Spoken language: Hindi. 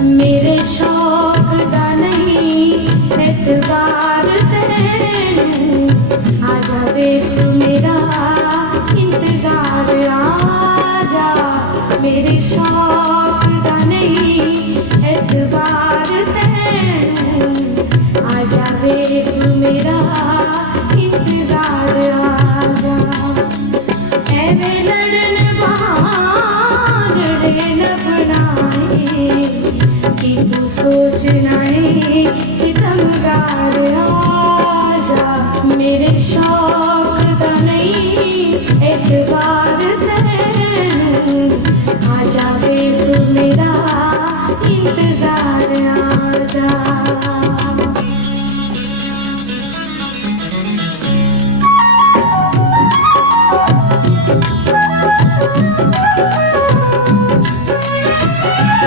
मेरे शौक दा नहीं एतबार तैनू आजा वे तू मेरा इंतजार आजा मेरे शौक दा नहीं एतबार तैनू आजा वे तू मेरा इंतजार आजा ऐवे लड़न बहाने न बनाए कि तू सोचना है सितमगार आजा मेरे शौक दा नहीं एतबार तैनू आजा वे तू मेरा इंतजार आजा।